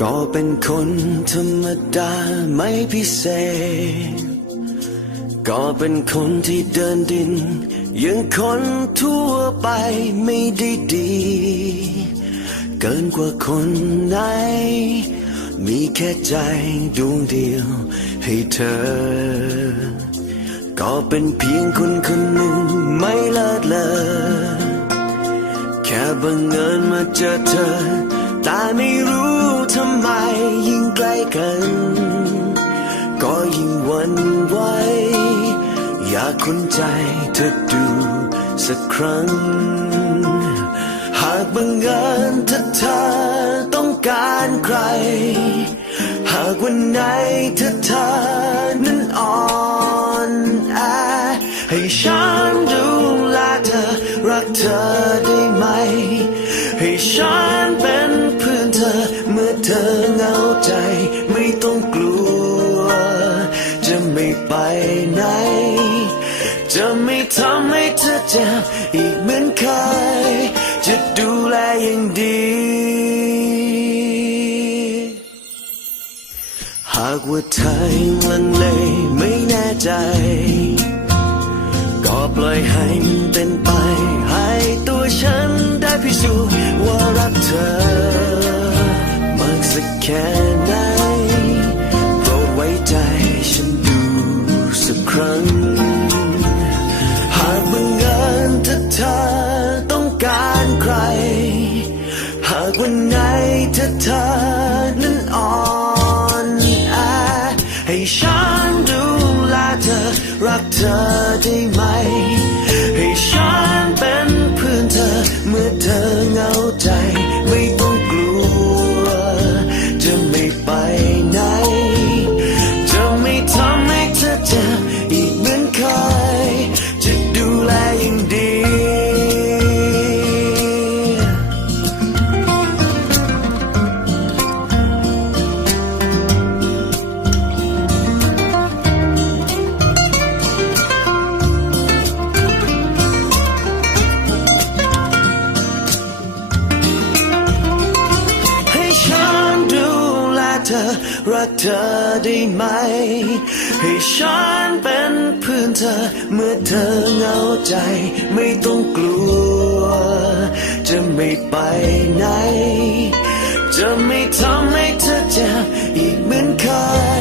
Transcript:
ก็เป็นคนธรรมดาไม่พิเศษ ก็เป็นคนที่เดินดินยังคนทั่วไปไม่ได้ดี เกินกว่าคนไหน มีแค่ใจดวงเดียวให้เธอ ก็เป็นเพียงคนคนหนึ่งไม่เลิศเลอแค่บังเอิญมาเจอเธอ คุ้นใจเธอดูสักครั้ง หากบังเอิญถ้าเธอต้องการใคร หากวันไหนถ้าเธอนั้นอ่อนแอให้ฉันดูแลเธอรักเธอได้ไหม ให้ฉันเป็นเพื่อนเธอเมื่อเธอเหงาใจไม่ต้องกลัว จะไม่ไปไหน ทำให้เธอเจ็บอีกเหมือนเคย จะดูแลอย่างดี หากว่าเธอยังลังเลไม่แน่ใจ ก็ปล่อยให้มันเป็นไป ให้ตัวฉันได้พิสูจน์ว่ารักเธอมากสักแค่ไหนโปรดไว้ใจฉันดูสักครั้ง ได้ไหม อรักเธอได้ไหม ให้ฉันเป็นเพื่อนเธอ เมื่อเธอเหงาใจ ไม่ต้องกลัว จะไม่ไปไหน จะไม่ทำให้เธอเจ็บอีกเหมือนเคย